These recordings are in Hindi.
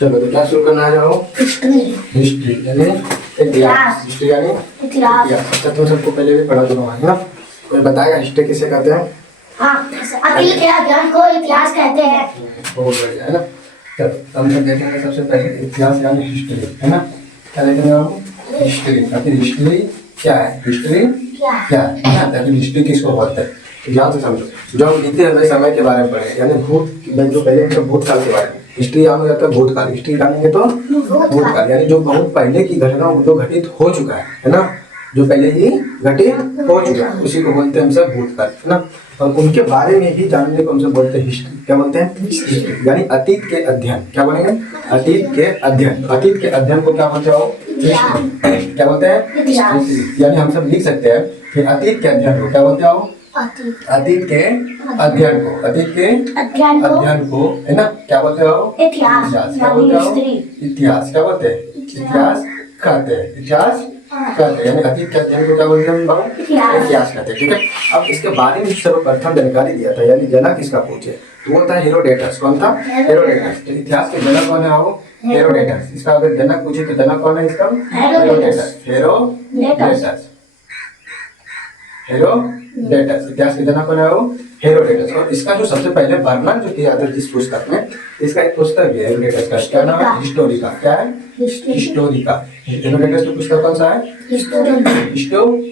चलो तो क्या शुरू करना है जाओ। हिस्ट्री। हिस्ट्री यानी इतिहास। हिस्ट्री यानी इतिहास। अच्छा तुम सबको पहले भी पढ़ा चुका है ना। कोई बताएगा हिस्ट्री किसे कहते हैं? हाँ, अतीत के अध्ययन को इतिहास कहते हैं। बहुत बढ़िया है ना। चलो हम सब देखेंगे सबसे पहले इतिहास यानी हिस्ट्री है ना। क्या देखेंगे हम? हिस्ट्री। आखिर हिस्ट्री क्या है? हिस्ट्री क्या है ना? आखिर हिस्ट्री किसको बोलते हैं? तो ध्यान से समझो। जो हम बीते हुए समय के बारे में पढ़े यानी जो पहले हम भूतकाल के बारे में। हिस्ट्री यानी जाता है भूतकाल। हिस्ट्री जानेंगे तो भूतकाल यानी जो बहुत पहले की घटना जो घटित हो चुका है ना, जो पहले ही घटित हो चुका है उसी को बोलते हैं हम सब भूतकाल है ना। और उनके बारे में ही जानने को हम सब बोलते हैं हिस्ट्री। क्या बोलते हैं? हिस्ट्री यानी अतीत के अध्ययन। क्या बोलेंगे? अतीत के अध्ययन। अतीत के अध्ययन को क्या बोलते हो? हिस्ट्री। क्या बोलते हैं? हिस्ट्री। यानी हम सब लिख सकते हैं कि अतीत के अध्ययन को क्या बोलते हो? अतीत के अध्ययन को। अतीत के अध्ययन को है ना क्या बोलते हो? इतिहास। क्या बोलते हो? इतिहास। क्या बोलते हैं? इतिहास कहते हैं। इतिहास कहते हैं यानी अतीत के अध्ययन को क्या बोलते हैं? इतिहास कहते हैं। ठीक है। अब इसके बारे में सर्वप्रथम जानकारी दिया था यानी जनक इसका पूछे तो वो था हेरोडेटस। कौन था? हेरोडेटस। तो इतिहास के जनक कौन है? वो हेरोडेटस। इसका अगर जनक पूछे तो जनक कौन है इसका? हेरोडेटस। हेरोडेटस। हेरोडेटस। इतिहास के जनक कौन है? वो हेरोडेटस। और इसका जो सबसे पहले वर्णन जो किया था जिस पुस्तक में, इसका एक पुस्तक है हेरोडेटस का। क्या नाम है? हिस्टोरिका। क्या है? हिस्टोरिका। हेरोडेटस की पुस्तक कौन सा है? हिस्टोरिका। हिस्टोरिका।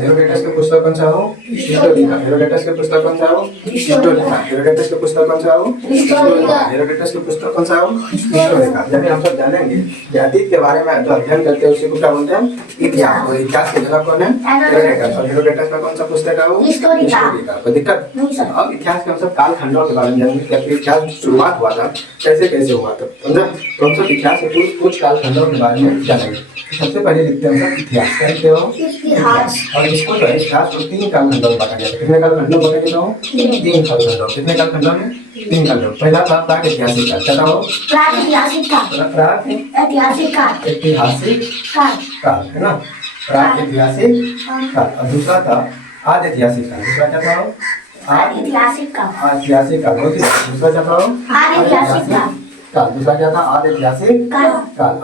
हेरोडेटस की पुस्तक कौन सा हो? हिस्टोरिका। हेरोडेटस की पुस्तक कौन सा हो? हिस्टोरिका। हेरोडेटस की पुस्तक कौन सा हो? हिस्टोरिका। हेरोडेटस की पुस्तक कौन सा हो? हिस्टोरिका। यानी हम सब जानेंगे कि अतीत के बारे में जो अध्ययन करते हैं उसी को क्या बोलते हैं? इतिहास। और इतिहास के जनक कौन है? हेरोडेटस। और हेरोडेटस का कौन सा पुस्तक है? वो हिस्टोरिका। कोई दिक्कत? अब इतिहास के हम सब कालखंडों के बारे में जानेंगे कि इतिहास शुरुआत हुआ था कैसे कैसे हुआ था। समझा? तो हम सब इतिहास के कुछ कालखंडों के बारे में जानेंगे। सबसे पहले लिखते हैं हम इतिहास। क्या लिखते हो? इतिहास। और इसको जो है इतिहास को 3 कालखंडों में बांटा गया है। कितने कालखंडों में बांटा गया हो? 3 कालखंडों। कितने कालखंडों में? 3 कालखंडों। पहला था प्रागैतिहासिक काल। क्या था वो? प्रागैतिहासिक काल। प्रागैतिहासिक काल। ऐतिहासिक काल है ना। प्रागैतिहासिक काल। और दूसरा था आदिऐतिहासिक काल। दूसरा क्या था? आदिऐतिहासिक काल। ऐतिहासिक काल। दूसरा क्या था? आदिऐतिहासिक काल। दूसरा क्या था? आदिऐतिहासिक काल।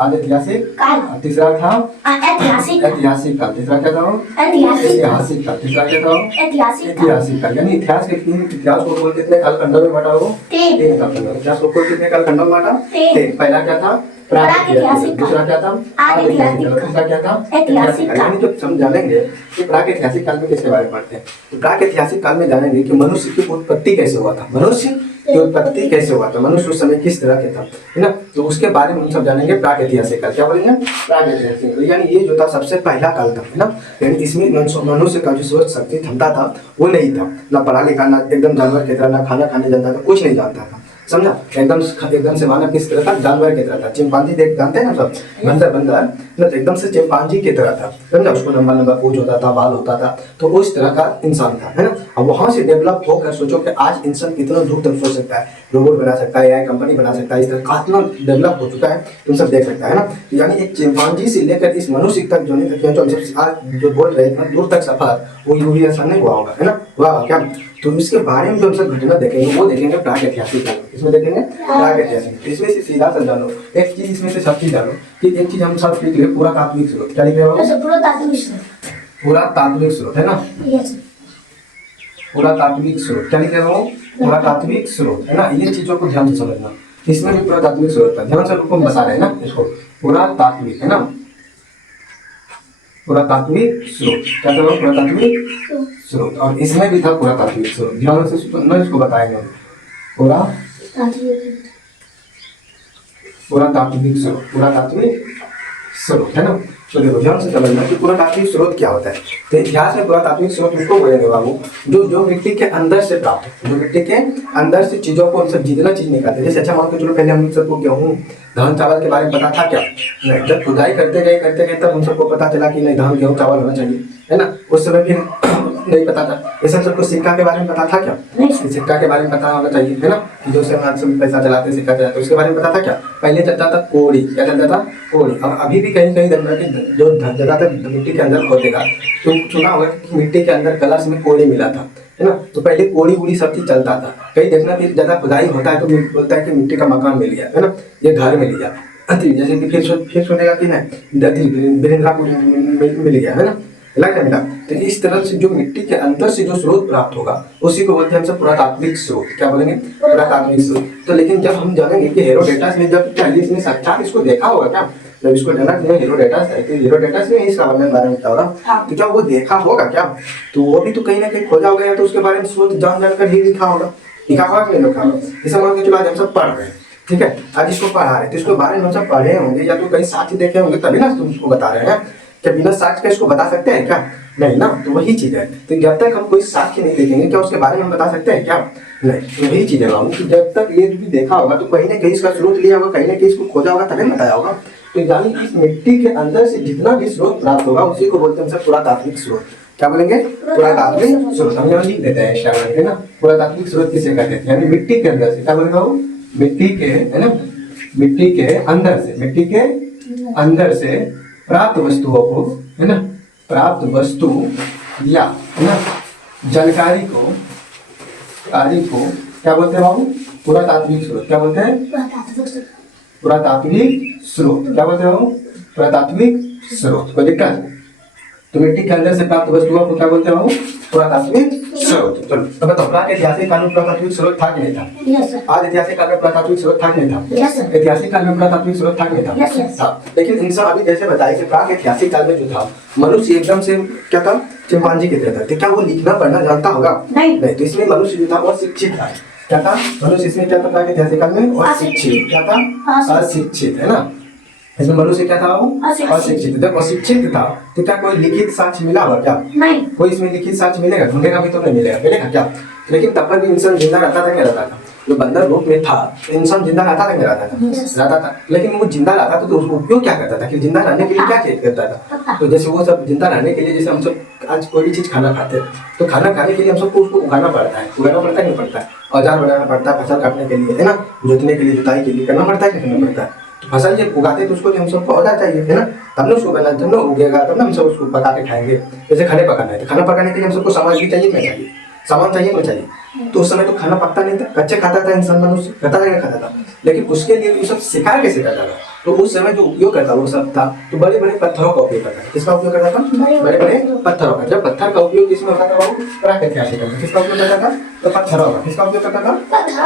आदिऐतिहासिक काल। तीसरा था ऐतिहासिक काल। तीसरा क्या था? ऐतिहासिक काल। तीसरा क्या था? ऐतिहासिक काल। यानी इतिहास के 3 इतिहास को कुल कितने कालखंडों में बांटा? हो 3 कालखंडों। इतिहास को कुल कितने कालखंडों में बांटा? 3। पहला क्या था? प्रागैतिहासिक। दूसरा क्या था? आदिऐतिहासिक। तीसरा क्या था? ऐतिहासिक काल। यानी जब हम जानेंगे कि प्रागैतिहासिक काल में किसके बारे में पढ़ते हैं तो प्रागैतिहासिक काल में जानेंगे कि मनुष्य की उत्पत्ति कैसे हुआ था। मनुष्य की उत्पत्ति कैसे हुआ था। मनुष्य उस समय किस तरह के था है ना। तो उसके बारे में हम सब जानेंगे प्रागैतिहासिक काल। क्या बोलेंगे? प्रागैतिहासिक काल। यानी ये जो था सबसे पहला काल था है ना। यानी इसमें मनुष्य का जो सोच शक्ति क्षमता था वो नहीं था। ना पढ़ा लिखा, ना एकदम जानवर की तरह, ना खाना खाने जानता था, कुछ नहीं जानता था। समझा? एकदम से मानव किस तरह था? जानवर की तरह था। चिंपांजी देख जानते हैं ना सब, बंदर ना एकदम से चिंपांजी की तरह था। समझा? उसको लंबा लंबा पूंछ होता था, बाल होता था, तो उस तरह का इंसान था है ना। अब वहां से डेवलप होकर सोचो कि आज इंसान कितना दूर तक सोच सकता है, रोबोट बना सकता है, एआई कंपनी बना सकता है, इस तरह कितना डेवलप हो चुका है तुम सब देख सकता है ना। यानी एक चिंपांजी से लेकर इस मनुष्य तक जो नहीं तक जो आज जो बोल रहे हैं दूर तक सफर वो आसान नहीं हुआ होगा है ना। हुआ क्या? तो इसके बारे में जो हम सब घटना देखेंगे वो देखेंगे प्रागैतिहासिक काल। इसमें देखेंगे प्रागैतिहासिक। इसमें से सीधा सा जानो एक चीज, इसमें से सब चीज जानो कि एक चीज हम सब लिख ले पुरातात्विक स्रोत। क्या लिख रहे हो? पुरातात्विक स्रोत है ना। पुरातात्विक स्रोत क्या लिख रहे हो? पुरातात्विक स्रोत है ना। ये चीजों को ध्यान से समझना। इसमें भी पुरातात्विक स्रोत है, ध्यान से रुको बता रहे हैं ना इसको। पुरातात्विक है ना, पुरातात्विक स्रोत। क्या करो? पुरातात्विक स्रोत। और इसमें भी था पुरातात्विक स्रोत। ध्यान से सुनना, इसको बताएंगे। पुरातात्विक स्रोत। पुरातात्विक स्रोत है ना। तो देखो ध्यान से समझना कि पुरातात्विक स्रोत क्या होता है। तो इतिहास में पुरातात्विक स्रोत उसको बोलेंगे बाबू जो मिट्टी के अंदर से प्राप्त, जो मिट्टी के अंदर से चीजों को हम सब जितना चीज निकालते हैं। जैसे अच्छा मान के चलो पहले हम सबको गेहूं धान चावल के बारे में पता था क्या? नहीं। जब खुदाई करते गए तब हम सबको पता चला कि नहीं धान गेहूं चावल होना चाहिए है ना। उस समय फिर नहीं पता था। ये सबको सिक्का के बारे में पता था क्या? सिक्का के बारे में पता होना चाहिए है ना कि जो से आज सब पैसा चलाते सिक्का चलाते उसके बारे में पता था क्या? पहले चलता था कोड़ी। क्या चलता था? कोड़ी। अब अभी भी कहीं जो जगह तक मिट्टी के अंदर खोदेगा तो सुना होगा कि मिट्टी के अंदर कलश में कोड़ी मिला था। है ना। तो पहले कोड़ी वोड़ी सब चीज चलता था, कहीं देखना फिर ज्यादा खुदाई होता है तो बोलता है कि मिट्टी का मकान मिल गया, है ना, ये घर मिल गया। जैसे कि फिर सुनेगा कि नहीं बिरंगापुर मिल गया, है ना, मिला मिला। तो इस तरह से जो मिट्टी के अंदर से जो स्रोत प्राप्त होगा उसी को बोलते हैं हम सब पुरातात्विक स्रोत। क्या बोलेंगे? पुरातात्विक स्रोत। तो लेकिन जब हम जानेंगे कि हेरोडोटस ने जब पहले इसने साक्षात इसको देखा होगा क्या, जब इसको जाना कि हेरोडोटस है, तो हेरोडोटस ने इसका वर्णन बारे में क्या होगा, तो क्या वो देखा होगा क्या, तो वो भी तो कहीं ना कहीं खोजा होगा या तो उसके बारे में स्रोत जान कर ही लिखा होगा, लिखा होगा कि नहीं लिखा होगा। जैसे मान के चलो आज हम सब पढ़ रहे हैं, ठीक है, आज इसको पढ़ा रहे हैं तो इसके बारे में हम सब पढ़े होंगे या तो कहीं साक्ष्य देखे होंगे तभी ना तुम उसको बता रहे हैं। क्या बिना साक्ष्य का इसको बता सकते हैं क्या? नहीं ना। तो वही चीज है, तो जब तक हम कोई साक्ष्य नहीं देखेंगे क्या उसके बारे में हम बता सकते हैं क्या? नहीं। तो वही चीज है कि जब तक ये भी देखा होगा तो कहीं ना कहीं इसका स्रोत लिया होगा, कहीं ना कहीं इसको खोजा होगा तभी बताया होगा। तो यानी इस मिट्टी के अंदर से जितना भी स्रोत प्राप्त होगा उसी को बोलते हैं सब पुरातात्विक स्रोत। क्या बोलेंगे? पुरातात्विक स्रोत। हम यहाँ लिख देते हैं एक्स्ट्रा करके ना, पुरातात्विक स्रोत किसे कहते हैं, यानी मिट्टी के अंदर से। क्या बोलेगा वो? मिट्टी के, है ना, मिट्टी के अंदर से, मिट्टी के अंदर से प्राप्त वस्तुओं को, है ना, प्राप्त वस्तु या, है ना, जानकारी को क्या बोलते हैं बाबू? पुरातात्विक स्रोत। क्या बोलते हैं? पुरातात्विक स्रोत। क्या बोलते हैं बाबू? पुरातात्विक स्रोत। कोई दिक्कत? तो मिट्टी के अंदर से प्राप्त वस्तुओं को क्या बोलते हैं बाबू? पुरातात्विक स्रोत। चलो तो बताओ, ऐतिहासिक काल में पुरातात्विक स्रोत था कि नहीं था? Yes, sir. आज ऐतिहासिक काल में पुरातात्विक स्रोत था कि नहीं था? Yes, sir. ऐतिहासिक काल में पुरातात्विक स्रोत था कि नहीं था? Yes, yes. था। लेकिन इंसान अभी जैसे बताया कि प्राग ऐतिहासिक काल में जो था मनुष्य एकदम से क्या था, चिंपांजी की तरह था। तो क्या वो लिखना पढ़ना जानता होगा? नहीं। तो इसमें मनुष्य जो था वो शिक्षित था। क्या था मनुष्य इसमें? क्या था प्राग ऐतिहासिक काल में? अशिक्षित। क्या था? अशिक्षित, है ना। इसमें मनुष्य क्या था वो? अशिक्षित। जब अशिक्षित था तो क्या कोई लिखित साक्ष्य मिला होगा क्या? नहीं। कोई इसमें लिखित साक्ष्य मिलेगा? ढूंढेगा भी तो नहीं मिलेगा, मिलेगा क्या? लेकिन तब पर भी इंसान जिंदा रहता था, नहीं रहता था? जो बंदर रूप में था इंसान जिंदा रहता था, नहीं रहता था? रहता था। लेकिन वो जिंदा रहता था तो उसको उपयोग क्या करता था, कि जिंदा रहने के लिए क्या करता था? तो जैसे वो सब जिंदा रहने के लिए, जैसे हम सब आज कोई भी चीज खाना खाते हैं तो खाना खाने के लिए हम सबको उसको उगाना पड़ता है, नहीं पड़ता है? औजार बनाना पड़ता है फसल काटने के लिए, है ना, जोतने के लिए, जुताई के लिए करना पड़ता है, क्या करना पड़ता है? तो फसल जब उगाते तो उसको हम सबको औजार चाहिए, है ना, तब ना उसको बना, तब ना उगेगा, तब ना हम सब उसको पका के खाएंगे। जैसे खाने पकाना है तो खाना पकाने के लिए हम सबको सामान भी चाहिए, क्या चाहिए? सामान चाहिए, क्या चाहिए? तो उस समय तो खाना पकता नहीं था, कच्चे खाता था इंसान, मनुष्य खाता था, खाता था। लेकिन उसके लिए वो सब सिखा कैसे करता था? तो उस समय जो उपयोग करता वो सब था तो बड़े बड़े पत्थरों का उपयोग करता था। किसका उपयोग करता था? बड़े बड़े पत्थरों का। जब पत्थर का उपयोग किसमें होता था बाबू? प्राकृतिक में। किसका उपयोग करता था? तो पत्थरों का। किसका उपयोग करता था?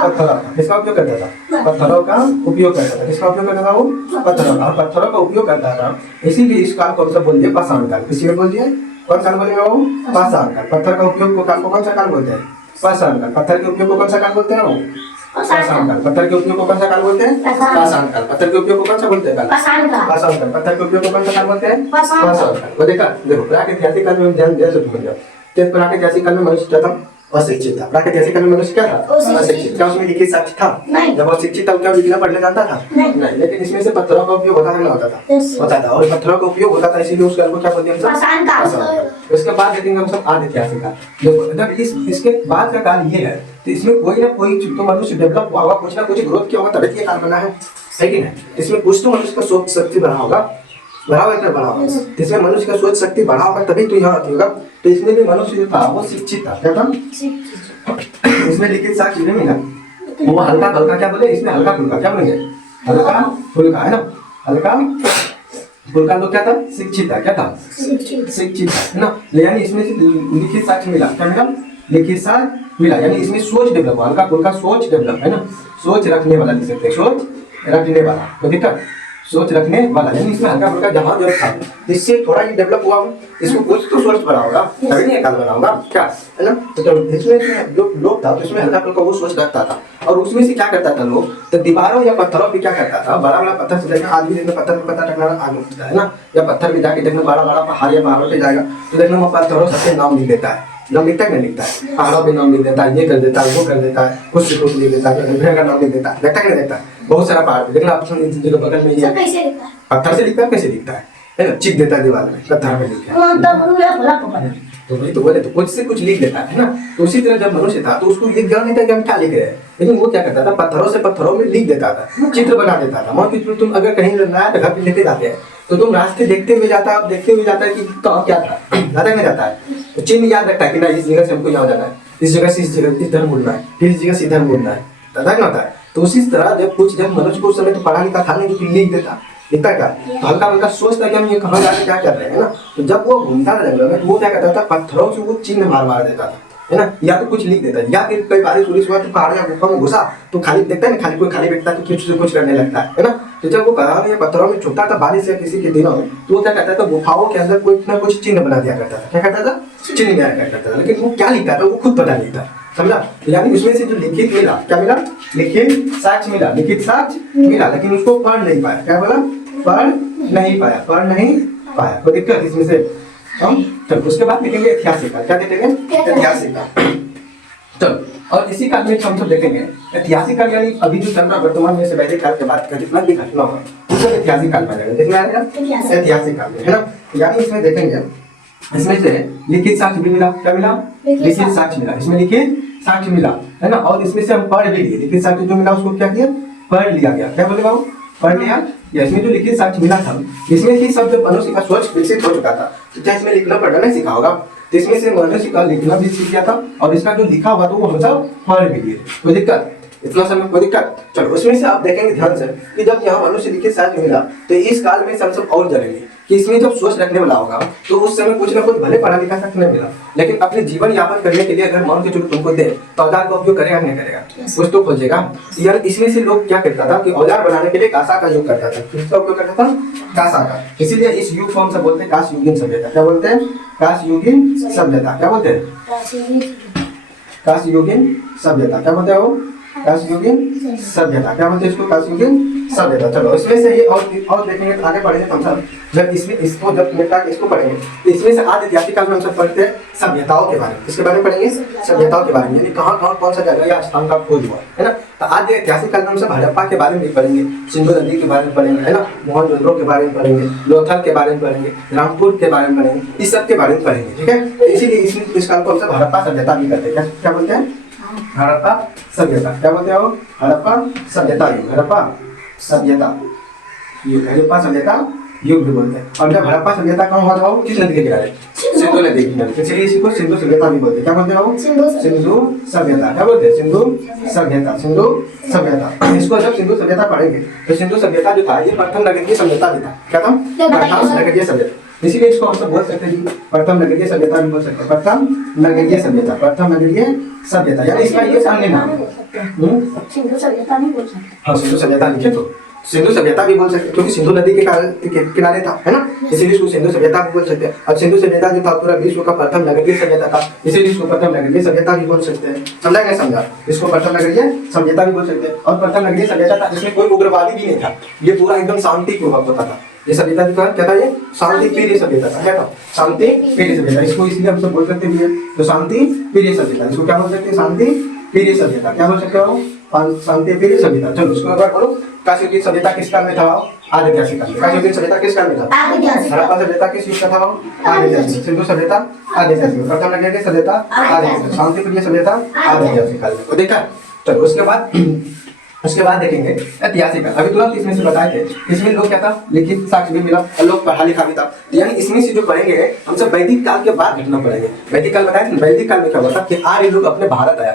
पत्थरों का। किसका उपयोग करता था? पत्थरों का उपयोग करता था। किसका उपयोग करता था वो? पत्थरों का। पत्थरों का उपयोग करता था, इसीलिए इस काल को हम सब बोल दिए पाषाण काल। किसी को बोल दिए? कौन सा बोलेगा वो? पाषाण काल। पत्थर का उपयोग को काल को कौन सा काल बोलते हैं? पाषाण काल। पत्थर के उपयोग को कौन सा काल बोलते हैं वो? पाषाण काल। पत्थर के उपयोग को कौन सा काल बोलते हैं? पाषाण काल। पत्थर के उपयोग को कौन सा बोलते हैं? पाषाण काल। पत्थर के उपयोग को कौन सा काल बोलते हैं? पाषाण काल। वो देखो प्रागैतिहासिक काल में ध्यान से समझ जाओ। प्रागैतिहासिक काल में मनुष्य क्या था? अशिक्षित था। प्रागैतिहासिक काल में मनुष्य क्या था? अशिक्षित। क्या उसमें लिखित साक्ष्य था? जब अशिक्षित था क्या लिखना पढ़ना जानता था? नहीं। लेकिन इसमें से पत्थरों का उपयोग होता था, नहीं होता था? होता था। और पत्थरों का उपयोग होता था, इसीलिए उस काल को क्या बोलते हैं हम सब? इसके बाद देखेंगे हम सब आदित्यासिक काल। जब इसके बाद का काल ये है तो इसमें कोई ना कोई तो मनुष्य डेवलप हुआ होगा, कुछ ना कुछ ग्रोथ किया होगा, तभी ये काल बना है कि नहीं? इसमें कुछ तो मनुष्य का सोच शक्ति बढ़ा होगा, बढ़ा होगा। इसमें मनुष्य का सोच शक्ति बढ़ा होगा तभी तो यहाँ होगा। तो इसमें भी मनुष्य जो था वो शिक्षित था। क्या था? इसमें लिखित साक्ष्य नहीं मिला। वो हल्का फुल्का, क्या बोले इसमें? हल्का फुल्का। क्या बोलेंगे? हल्का फुल्का, है ना, हल्का फुल्का। लोग क्या था? शिक्षित था। क्या था? शिक्षित था, है ना। यानी इसमें से लिखित साक्ष्य मिला। क्या मिला? लिखित साक्ष्य मिला। यानी इसमें सोच डेवलप हुआ, हल्का फुल्का सोच डेवलप, है ना, सोच रखने वाला लिख सकते हैं, सोच रखने वाला। कोई दिक्कत? सोच रखने वाला, यानी इसमें हल्का फुल्का जहाँ जो था इससे थोड़ा ही डेवलप हुआ, इसको कुछ तो सोच बना होगा तभी नहीं काल बना होगा, क्या, है ना। तो इसमें जो लोग था तो इसमें हल्का फुल्का वो सोच रखता था। और उसमें से क्या करता था लोग, तो दीवारों या पत्थरों पे क्या करता था, बड़ा बड़ा पत्थर से देखना, आदमी देखना पत्थर पे पत्थर टकराना आगे होता है ना, या पत्थर पे जाके देखना बड़ा बड़ा पहाड़ या पहाड़ों पे जाएगा तो देखना वो पत्थरों सबसे नाम लिख देता है। नाम लिखता है, नहीं लिखता है? पहाड़ों पे नाम लिख देता है, ये कर देता है, वो कर देता है, कुछ से कुछ लिख देता है, का नाम लिख देता है, देखता है कि नहीं देखता है? बहुत सारा पहाड़ पे देखना, आप बगल में ये पत्थर से लिखता है, कैसे लिखता है ना, चिप देता है दीवार में, पत्थर में लिखा है। तो वही तो बोले, तो कुछ से कुछ लिख देता है ना। तो उसी तरह जब मनुष्य था तो उसको लिख जान नहीं था कि हम क्या लिख रहे हैं, लेकिन वो क्या करता था, पत्थरों से पत्थरों में लिख देता था, चित्र बना देता था। मान के तुम अगर कहीं नया घर पे लेके जाते हैं तो तुम रास्ते देखते हुए जाता है, देखते हुए जाता है कि कहाँ क्या था, जाता नहीं जाता है, तो चिन्ह याद रखता है कि ना इस जगह से हमको यहाँ जाना है, इस जगह से इस जगह इधर मुड़ना है, फिर इस जगह से इधर मुड़ना है, पता नहीं होता है। तो उसी तरह जब मनुष्य को उस समय तो पढ़ा लिखा था नहीं, तो लिख देता, लिखता क्या, तो हल्का हल्का सोचता कि हम ये कहाँ जाके क्या कर रहे हैं, है ना। तो जब वो घूमता था जंगल में, तो वो क्या करता था, पत्थरों से वो चिन्ह मार मार देता था, है ना, या तो कुछ लिख देता है, या फिर कई बारिश उरिश हुआ तो पहाड़ या गुफा में घुसा तो खाली देखता है ना, खाली कोई खाली बैठता है तो कुछ से कुछ करने लगता है ना। तो जब वो पहाड़ या पत्थरों में छुपता था बारिश या किसी के दिनों में, तो वो क्या करता था, गुफाओं के अंदर कुछ ना कुछ चिन्ह बना दिया करता था। क्या करता था, चिन्ह बना दिया करता था, लेकिन वो क्या लिखता था वो खुद पता नहीं था, समझा। यानी उसमें से जो लिखित मिला, क्या मिला, लिखित साक्ष्य मिला, लिखित साक्ष्य मिला, लेकिन उसको पढ़ नहीं पाया। क्या बोला, पढ़ नहीं पाया, पढ़ नहीं पाया, कोई दिक्कत इसमें से। चलो उसके बाद देखेंगे ऐतिहासिक काल। क्या देखेंगे, ऐतिहासिक काल। चलो, और इसी काल में हम सब देखेंगे ऐतिहासिक काल, यानी अभी जो चल रहा वर्तमान में से वैदिक काल के बाद का जितना भी घटना हुआ वो सब ऐतिहासिक काल में आएगा, देखना आएगा ऐतिहासिक काल में, है ना। यानी इसमें देखेंगे, इसमें से लिखित साक्ष्य भी मिला। क्या मिला, लिखित साक्ष्य मिला, इसमें लिखित साक्ष्य मिला, है ना। और इसमें से हम पढ़ भी लिए, लिखित साक्ष्य जो मिला उसको क्या किया, पढ़ लिया गया। क्या बोले बाबू, पढ़ लिया। या इसमें जो लिखित साक्ष्य मिला था, इसमें ही सब जब मनुष्य का सोच विकसित हो चुका था, तो क्या इसमें लिखना पढ़ना नहीं सीखा होगा, तो इसमें से मनुष्य का लिखना भी सीख गया था, और इसका जो लिखा हुआ था वो हम सब पढ़ भी लिए। कोई दिक्कत, इतना समय कोई दिक्कत। चलो उसमें से आप देखेंगे ध्यान से कि जब यहाँ मनुष्य लिखित साक्ष्य मिला, तो इस काल में हम सब और जानेंगे कि इसमें जब सोच रखने वाला होगा, तो उस समय कुछ ना कुछ भले पढ़ा लिखा तक नहीं मिला, लेकिन अपने जीवन यापन करने के लिए अगर मान के चलो तुमको दे, तो औजार का उपयोग करेगा नहीं करेगा, कुछ तो खोजेगा। यार इसमें से लोग क्या करता था कि औजार बनाने के लिए कासा का उपयोग करता था। किसका उपयोग करता था, कासा का। इसीलिए इस युग को हम सब बोलते हैं काश युगीन सभ्यता। क्या बोलते हैं, काश युगीन सभ्यता। क्या बोलते हैं, काश युगीन सभ्यता। क्या बोलते हो, काश युगीन सभ्यता। क्या बोलते हैं इसको, काश युगीन सभ्यता। चलो इसमें से ये और देखेंगे, आगे पढ़ेंगे हम सब। जब इसमें इसको जब मिलता है इसको पढ़ेंगे, तो इसमें से आदि ऐतिहासिक काल में हम सब पढ़ते हैं सभ्यताओं के बारे में। किसके बारे में पढ़ेंगे, सभ्यताओं के बारे में, यानी कहाँ कहाँ कौन सा जगह या स्थान का खोज हुआ, है ना। तो आदि ऐतिहासिक काल में हम सब हड़प्पा के बारे में पढ़ेंगे, सिंधु नदी के बारे में पढ़ेंगे, है ना, मोहनजोदड़ो के बारे में पढ़ेंगे, लोथल के बारे में पढ़ेंगे, रामपुर के बारे में पढ़ेंगे, इस सब के बारे में पढ़ेंगे, ठीक है। इसीलिए इस काल को हम सब हड़प्पा सभ्यता भी करते हैं। क्या बोलते हैं, हड़प्पा सभ्यता। क्या बोलते हो, हड़प्पा सभ्यता, हड़प्पा सभ्यता, हड़प्पा सभ्यता युग भी बोलते हैं। और जब हड़प्पा सभ्यता कहाँ हुआ था, वो किस नदी के किनारे, सिंधु नदी के किनारे, इसलिए इसी को सिंधु सभ्यता भी बोलते हैं। क्या बोलते हो, सिंधु सभ्यता। क्या बोलते हैं, सिंधु सभ्यता, सिंधु सभ्यता। इसको जब सिंधु सभ्यता पढ़ेंगे, तो सिंधु सभ्यता जो था ये प्रथम नगरीय सभ्यता भी था। क्या था, प्रथम नगरीय सभ्यता। इसीलिए इसको हम सब बोल सकते हैं प्रथम नगरीय सभ्यता भी बोल सकते हैं, प्रथम नगरीय सभ्यता, प्रथम नगरीय सभ्यता। यानी इसका ये सामने नाम है, सिंधु सभ्यता नहीं बोल सकते। हाँ सिंधु सभ्यता लिखे तो सिंधु सभ्यता भी बोल सकते हैं, क्योंकि सिंधु नदी के किनारे था, है ना, इसीलिए इसको सिंधु सभ्यता भी बोल सकते हैं। अब सिंधु सभ्यता जो था पूरा विश्व का प्रथम नगरीय सभ्यता था, इसीलिए इसको प्रथम नगरीय सभ्यता भी बोल सकते हैं। समझा क्या, समझा, इसको प्रथम नगरीय सभ्यता भी बोल सकते हैं। और प्रथम नगरीय सभ्यता था, इसमें कोई उग्रवादी भी नहीं था, ये पूरा एकदम शांति पूर्वक होता था। ये सभ्यता जो था क्या था, ये शांति प्रिय सभ्यता था। क्या था, शांति प्रिय सभ्यता। इसको इसलिए हम सब बोल सकते हैं तो शांति प्रिय सभ्यता। इसको क्या बोल सकते हैं, शांति प्रिय सभ्यता। क्या बोल सकते हो, शांति प्रिय सभ्यता। चलो उसको एक बार बोलो, काशी युगीन सभ्यता किस काल में था, आदि ऐतिहासिक काल में। काशी युगीन सभ्यता किस काल में था, हड़प्पा सभ्यता किस युग का था, आदि ऐतिहासिक। सिंधु सभ्यता आदि ऐतिहासिक, प्रथम नगरीय सभ्यता आदि ऐतिहासिक, शांति प्रिय सभ्यता आदि ऐतिहासिक काल में। देखा। चलो उसके बाद देखेंगे ऐतिहासिक काल। अभी तुरंत इसमें से बताए थे, इसमें लोग क्या था, लिखित साक्ष्य भी मिला और लोग पढ़ा लिखा भी था। यानी इसमें से जो पढ़ेंगे हम सब वैदिक काल के बाद घटना पढ़ेंगे। वैदिक काल बताए थे, वैदिक काल में क्या हुआ था कि आर्य लोग अपने भारत आया,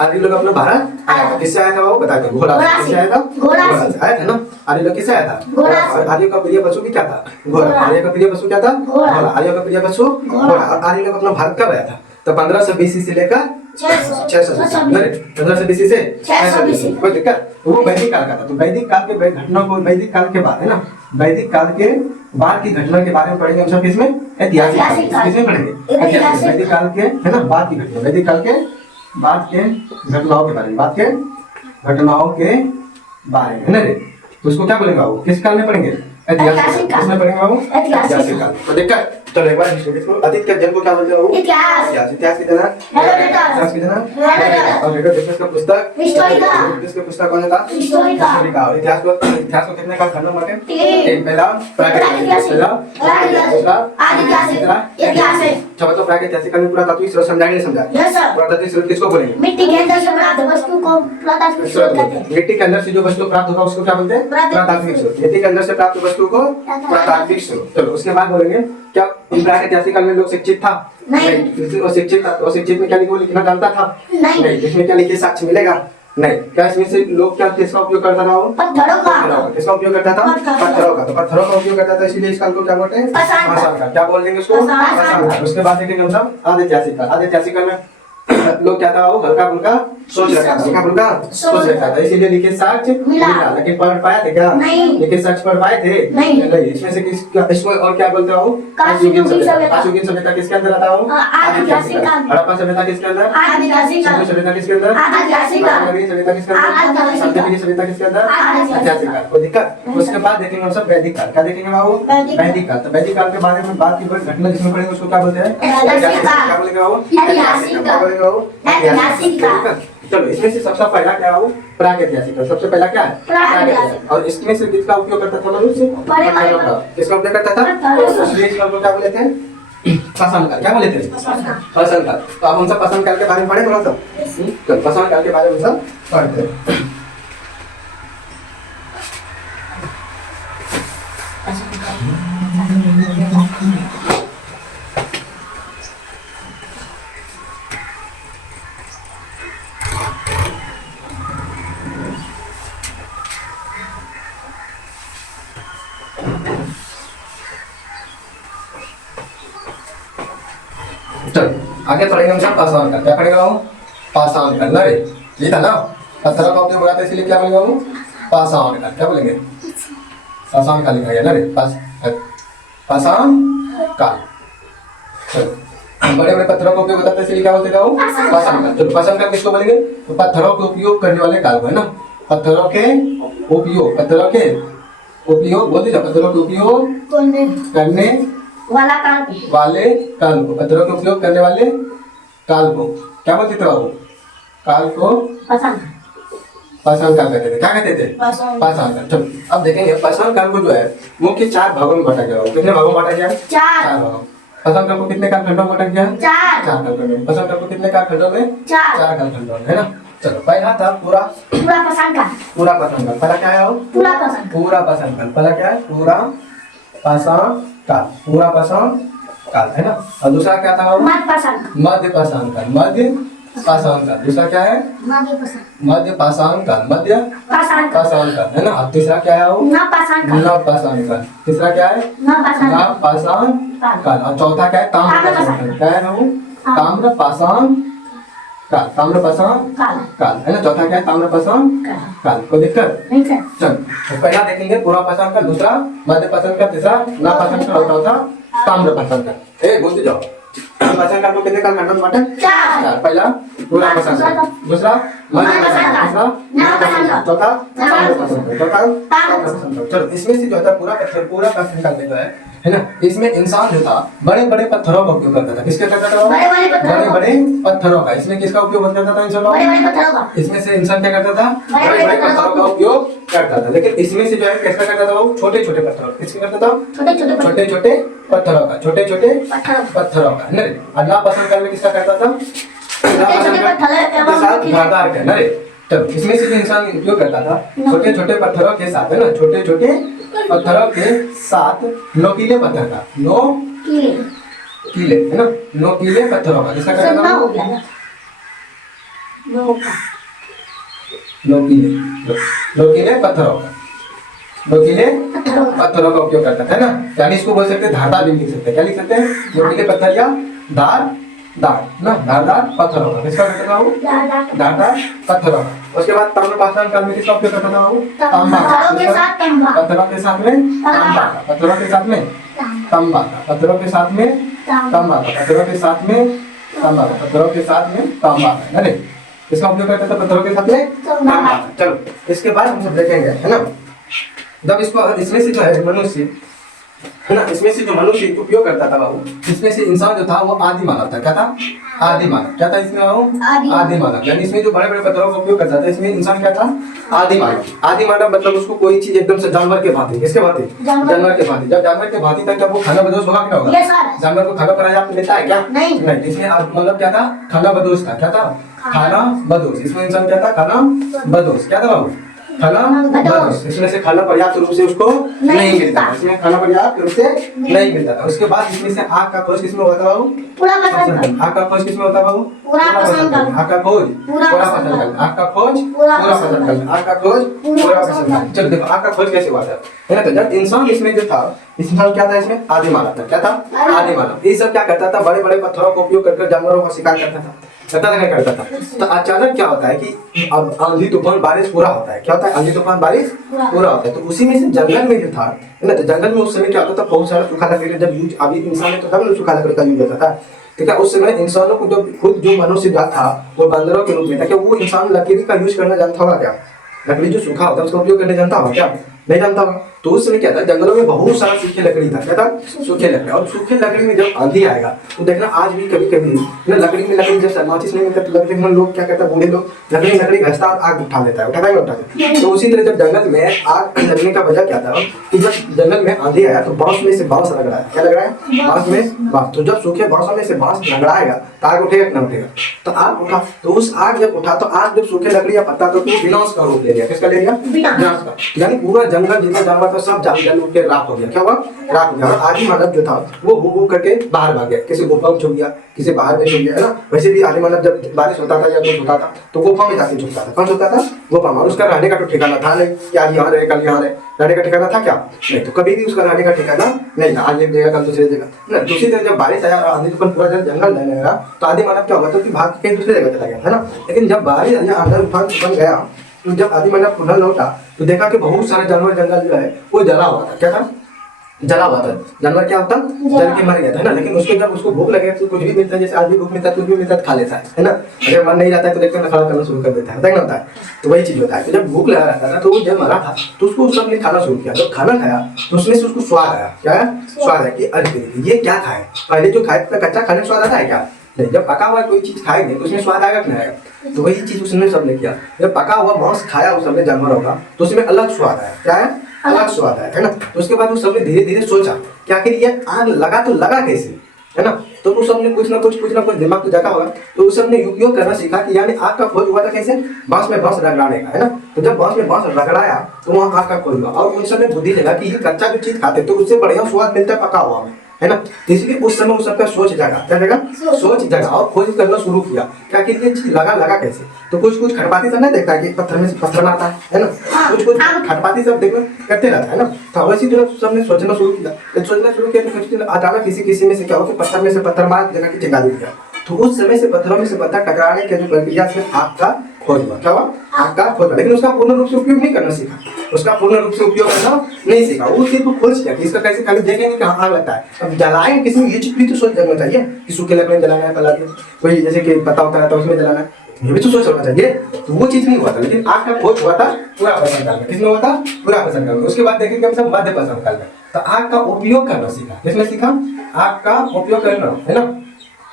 आर्य लोग अपने भारत आया। किससे आया था वो बताए थे, घोड़ा से। किससे आया था, घोड़ा से आया था ना। आर्य लोग किससे आया था, आर्य का प्रिय पशु भी क्या था, घोड़ा। आर्य का प्रिय पशु क्या था, घोड़ा। आर्य का प्रिय पशु घोड़ा। और आर्य लोग अपना भारत कब आया था, तो 1500 BC से लेकर 1500 BC से 600 BC। कोई दिक्कत, वो वैदिक काल का था। तो वैदिक काल के घटना को वैदिक काल के बाद, है ना, वैदिक काल के बाद की घटना के बारे में पढ़ेंगे हम सब। किसमें, ऐतिहासिक काल। किसमें पढ़ेंगे, ऐतिहासिक। वैदिक काल के, है ना, बाद की घटना, वैदिक काल के बाद के घटनाओं के बारे में, बाद के घटनाओं के बारे में, है ना रे। तो उसको क्या बोलेंगे वो, किस काल में पढ़ेंगे, ऐतिहासिक काल। किसमें पढ़ेंगे वो, ऐतिहासिक काल। तो दिक्कत। चलो एक बार हिस्ट्री को, अतीत के जन्म को क्या बोलते हैं, इतिहास। इतिहास की जनक, इतिहास की जनक। और हेरोडोटस का पुस्तक, हेरोडोटस का पुस्तक कौन था, हिस्टोरिका। इतिहास को कितने काल खंड मानते हैं, पहला प्रागैतिहासिक, दूसरा आदिऐतिहासिक। चलो तो प्रागैतिहासिक काल में पुरातात्विक स्रोत समझाएंगे, नहीं समझा, पुरातात्विक स्रोत किसको बोलेंगे, मिट्टी के अंदर से प्राप्त वस्तु को पुरातात्विक स्रोत कहते हैं। मिट्टी के अंदर से जो वस्तु प्राप्त होगा उसको क्या बोलते हैं, पुरातात्विक स्रोत। मिट्टी के अंदर से प्राप्त वस्तु को पुरातात्विक स्रोत। चलो उसके बाद बोलेंगे क्या प्रागैतिहासिक काल में लोग शिक्षित था? नहीं। अशिक्षित था तो अशिक्षित में क्या लिखना जानता था? नहीं। इसमें क्या लिखित साक्ष्य मिलेगा? नहीं। क्या इसमें से लोग क्या किसका उपयोग करता था? वो पत्थरों का। किसका उपयोग करता था? पत्थरों का। तो पत्थरों का उपयोग करता था, इसीलिए इस काल को क्या बोलते हैं? पाषाण काल। क्या बोल देंगे उसको? पाषाण काल। उसके बाद देखेंगे हम सब आदित्यासिक काल। आदित्यासिक काल में लोग क्या था? वो हल्का फुल्का सोच रखा था, हल्का फुल्का सोच रखा था, इसीलिए लिखित साक्ष्य मिला। लेकिन पढ़ पाए थे क्या? नहीं। लिखित साक्ष्य पढ़ पाए थे? नहीं। इसमें से इसको और क्या बोलते हो? काशीयुगीन सभ्यता। काशीयुगीन सभ्यता किसके अंदर आता हो? आदित्यासिक काल। हड़प्पा सभ्यता किसके अंदर? आदित्यासिक काल। सिंधु सभ्यता किसके अंदर? आदित्यासिक काल। नगरी सभ्यता किसके अंदर? आदित्यासिक काल। सभ्यता किसके अंदर? आदित्यासिक काल। कोई दिक्कत? उसके बाद देखेंगे हम सब वैदिक काल। क्या देखेंगे बाबू? वैदिक काल। तो वैदिक काल के बारे में बात की कोई घटना जिसमें पढ़ेंगे उसको क्या बोलते हैं? ऐतिहासिक काल। क्या बोलेंगे बाबू? ऐतिहासिक काल। क्या बोलेंगे बाबू? ऐतिहासिक काल। चलो इसमें से सबसे पहला क्या है? प्रागैतिहासिक काल। सबसे पहला क्या है? प्रागैतिहासिक। और इसमें से किसका उपयोग करता था मनुष्य? बड़े-बड़े किसका उपयोग करता था? पत्थरों। इसलिए इस काल को क्या बोले थे? पाषाण काल। क्या बोले थे? पाषाण काल। तो अब हम सब पाषाण काल के बारे में पढ़े थोड़ा सा। तो पाषाण काल के बारे में सब पढ़ते हैं। चलो आगे पढ़ेंगे हम सब पाषाण काल। क्या पढ़ेगा वो? पाषाण काल। ना रे ये था ना, पत्थरों का उपयोग हो जाता है, इसलिए क्या बोलेगा वो? पाषाण काल। क्या बोलेंगे? पाषाण काल लिखा गया ना रे, पाषाण काल। चलो बड़े बड़े पत्थरों का उपयोग होता है, इसलिए क्या बोलते हैं वो? पाषाण काल। चलो पाषाण काल किसको बोलेंगे? तो पत्थरों के उपयोग करने वाले काल को है ना। पत्थरों के उपयोग, पत्थरों के उपयोग बोलते जाओ, पत्थरों के उपयोग करने वाला काल। वाले काल को, पत्थरों का उपयोग करने वाले काल को क्या बोलते थे बाबू? काल को पाषाण काल कहते थे। क्या कहते थे? पाषाण काल। चलो अब देखेंगे पाषाण काल को जो है मुख्य 4 भागों में बांटा गया है। कितने भागों में बांटा गया है? 4 भागों। पाषाण काल को कितने कालखंडों में बांटा गया है? 4 कालखंडों में। पाषाण काल को कितने कालखंडों में? 4 कालखंडों में, है ना। चलो पहला था पूरा पाषाण काल। पूरा पाषाण काल। पहला क्या है वो? पूरा पाषाण काल। पूरा पाषाण काल। पहला क्या है? पूरा पाषाण काल। पूरा पाषाण काल, है ना। और दूसरा क्या था? मध्य पाषाण काल। मध्य पाषाण काल। मध्य पाषाण काल। दूसरा क्या है? मध्य पाषाण मध्य पाषाण काल। मध्य पाषाण काल। पाषाण काल, है ना। अब तीसरा क्या है वो? नव पाषाण काल। नव पाषाण काल। तीसरा क्या है? नव पाषाण नव पाषाण काल। और चौथा क्या है? ताम्र पाषाण काल। क्या है वो? ताम्र पाषाण काल। ताम्र पाषाण काल, है ना। चौथा क्या है? ताम्र पाषाण काल। कोई दिक्कत? नहीं सर। चल तो पहला देखेंगे पूरा पाषाण काल, दूसरा मध्य पाषाण काल, तीसरा नव पाषाण काल, चौथा ताम्र पाषाण काल। ए बोलते जाओ। पाषाण काल को कितने कालखंडों में बांटा? 4। पहला पूरा पाषाण काल, दूसरा मध्य पाषाण काल, तीसरा नव पाषाण काल, चौथा ताम्र पाषाण काल, चौथा ताम्र पाषाण काल। चलो इसमें से जो है पूरा पाषाण काल में जो है ना, इसमें इंसान जो था बड़े बड़े पत्थरों का उपयोग करता था। किसके करता था? बड़े बड़े पत्थरों का। इसमें किसका उपयोग करता था इंसान? बड़े बड़े पत्थरों का। इसमें से इंसान क्या करता था? बड़े बड़े पत्थरों का उपयोग करता था। लेकिन इसमें से जो है कैसा करता था वो? छोटे छोटे पत्थरों। किसके करता था? छोटे छोटे छोटे छोटे पत्थरों का। छोटे छोटे पत्थरों का, है ना। अल्लाह पसंद काल में किसका करता था? धारदार का, है। चलो इसमें से जो इंसान उपयोग करता था छोटे छोटे पत्थरों के साथ, है ना। छोटे छोटे पत्थरों के साथ नोकीले पत्थर का, कीले, है ना। नोकीले पत्थरों का किसका करता था? नोकीले पत्थरों का, नोकीले पत्थरों का उपयोग करता था, है ना। यानी इसको बोल सकते हैं धारदार भी लिख सकते हैं। क्या लिख सकते हैं? नोकीले पत्थर या धारदार ना, धारदार पत्थरों का। किसका करता था वो? धारदार पत्थरों का। उसके बाद ताम्र पाषाण काल में किसका उपयोग करता था वो? तांबा। पत्थरों के साथ तांबा। पत्थरों के साथ में तांबा। पत्थरों के साथ में तांबा। पत्थरों के साथ में तांबा। पत्थरों के साथ में तांबा। पत्थरों के साथ में तांबा, है। इसका उपयोग करता था पत्थरों के साथ में तांबा। चलो इसके बाद हम सब देखेंगे, है ना। जब इसको इसमें से जो है मनुष्य, है ना, इसमें से जो मनुष्य उपयोग करता था बाबू, इसमें से इंसान जो था वो आदि मानव था। क्या था? आदि मानव। क्या था इसमें बाबू? आदि मानव। यानी इसमें जो बड़े बड़े पत्थरों का उपयोग करता था, इसमें इंसान क्या था? आदि मानव। आदि मानव मतलब उसको कोई चीज एकदम से जानवर के भांति। किसके भांति? जानवर के भांति। जब जानवर के भांति था, क्या वो खाना बदोश होगा? क्या होगा? जानवर को खाना पर्याप्त मिलता है क्या? नहीं। इसमें मतलब क्या था? खाना बदोश था। क्या था? खाना बदोश। इसमें इंसान क्या था? खाना बदोश। क्या था बाबू? खाना बदोश, इसमें से खाना पर्याप्त रूप से उसको नहीं मिलता, इसमें खाना पर्याप्त रूप से नहीं मिलता था। उसके बाद इसमें से आग का खोज किसमें होता बाबू? पूरा पसंद कर, आग का खोज किसमें होता बाबू? पूरा पसंद कर, आग का खोज पूरा पसंद कर, आग का खोज पूरा पसंद कर, आग का खोज पूरा पसंद कर। चलो देखो आग का खोज कैसे हुआ था, है ना? तो जब इंसान इसमें जो था, इंसान क्या था इसमें? आदि मानव था। क्या था? आदि मानव। ये सब क्या करता था? बड़े बड़े पत्थरों का उपयोग करके जानवरों का शिकार करता था, करता था। तो अचानक क्या होता है कि अब आंधी तूफान बारिश पूरा होता है। क्या होता है? आंधी तूफान बारिश पूरा होता है। तो उसी में से जंगल में जो था, है ना, तो जंगल में उस समय क्या होता था? बहुत सारा सूखा लकड़ी का जब यूज, अभी इंसान है तो तब सूखा लकड़ी का यूज होता था। तो क्या उस समय इंसानों को जो खुद जो मनुष्य जात था वो बंदरों के रूप में था, क्या वो इंसान लकड़ी का यूज करना जानता होगा? क्या लकड़ी जो सूखा होता है उसका उपयोग करने जानता होगा? क्या नहीं जानता होगा। तो उस समय क्या था? जंगलों में बहुत सारा सूखे लकड़ी था। क्या था? सूखे लकड़ी। और सूखे लकड़ी में जब आंधी आएगा तो देखना आज भी कभी कभी ना लकड़ी में जब माचिस नहीं मिलता तो लकड़ी में लोग क्या करता है? बूढ़े लोग लकड़ी घसता और आग उठा लेता है, उठाता है उठाता है। तो उसी तरह जब जंगल में आग लगने का वजह क्या था कि जब जंगल में आंधी आया तो बांस में से बांस लग रहा है। क्या लग रहा है? बांस में बांस। तो जब सूखे बांसों में से बांस रगड़ाएगा तो आग उठेगा कि नहीं उठेगा? तो आग उठा। तो उस आग जब उठा तो आग जब सूखे लकड़ी या पत्ता तो विनाश का रूप ले लिया। किसका ले लिया? विनाश का। यानी पूरा जंगल जितना जानवर था सब जल के राख हो गया। क्या हुआ? राख हो गया। और आदि मानव जो था वो हु करके बाहर भाग गया, किसी गुफा में छुप गया, किसी बाहर में छुप गया, है ना। वैसे भी आदि मानव जब बारिश होता था या कुछ होता था तो गुफा में जाके छुपता था। कौन छुपता था? गुफा में। उसका रहने का तो ठिकाना था नहीं, क्या यहाँ रहे कल यहाँ रहे, रहने का ठिकाना था क्या? नहीं। तो कभी भी उसका रहने का ठिकाना नहीं था, आज एक जगह कल दूसरी जगह ना। दूसरी तरफ जब बारिश आया और आंधी तूफान पूरा जंगल रहने लगा तो आदि मानव क्या हुआ? तो कि भाग के कहीं दूसरी जगह चला गया, है ना। लेकिन जब बारिश आंधी तूफान बन गया तो जब आदि मानव पुनः लौटा तो देखा कि बहुत सारे जानवर जंगल जो है वो जला हुआ था। क्या था? जला हुआ था। जानवर क्या होता? जल के मर गया था, है ना। लेकिन उसको जब उसको भूख लगे तो कुछ भी मिलता है, जैसे आज भी भूख मिलता है कुछ भी मिलता है खा लेता है ना। अगर मन नहीं रहता है तो देखते हैं खड़ा करना शुरू कर देता है ना होता है। तो वही चीज होता है। तो जब भूख लगा रहता था तो वो जब मरा था तो उसको सबने खाना शुरू किया। जब खाना खाया तो उसमें से उसको स्वाद आया। क्या है? स्वाद है कि अरे ये क्या खाए? पहले जो खाए कच्चा खाने में स्वाद आता है क्या? नहीं। जब पका हुआ कोई चीज खाएंगे तो उसमें स्वाद आएगा कि नहीं आएगा? तो वही चीज उसने सबने किया। जब पका हुआ मांस खाया उस सबने जानवरों का तो उसमें अलग स्वाद आया। क्या है? अलग स्वाद आया, है ना। तो उसके बाद उस सबने धीरे धीरे सोचा कि आखिर ये आग लगा तो लगा कैसे, है ना। तो उस सबने कुछ ना कुछ दिमाग तो जगा होगा। तो उस सबने उपयोग करना सीखा कि यानी आग का खोज हुआ था कैसे? बांस में बांस रगड़ाने का, है ना। तो जब बांस में बांस रगड़ाया तो वहाँ आग का खोज हुआ। और उन सबने बुद्धि लगा कि ये कच्चा जो चीज खाते तो उससे बढ़िया स्वाद मिलता है पका हुआ में, है ना। तो इसलिए उस समय उस सबका सोच जगा। क्या जगा? सोच जगा और खोज करना शुरू किया क्या कि ये चीज लगा कैसे। तो कुछ खटपाती सब नहीं देखता है कि पत्थर में से पत्थर मारता है ना। कुछ खटपाती सब देखना करते रहता है ना। तो वैसी जो सबने सोचना शुरू किया। जब सोचना शुरू किया तो कुछ दिन अचानक किसी में से क्या हो कि पत्थर में से पत्थर मार जगह की जगा दिया। तो उस समय से पत्थरों में से पत्थर टकराने के जो प्रक्रिया से आग का खोज हुआ। क्या हुआ? आग का खोज हुआ। लेकिन उसका पूर्ण रूप से उपयोग नहीं करना सीखा। उसका पूर्ण रूप से उपयोग करना नहीं सीखा। वो सिर्फ खोज किया कि इसका कैसे खाली देखेंगे कहाँ आग लगता है। अब जलाएंगे किसी में ये चीज भी तो सोच जगना चाहिए कि सूखे लकड़ी में जलाना है, पला के कोई जैसे कि पत्ता होता है तो उसमें जलाना है, ये भी तो सोच होना चाहिए। तो वो चीज नहीं हुआ था। लेकिन आग का खोज हुआ था पूरा पसंद काल में। किसमें हुआ था? पूरा पसंद काल में। उसके बाद देखेंगे हम सब मध्य पसंद काल में। तो आग का उपयोग करना सीखा। किसने सीखा? आग का उपयोग करना, है ना।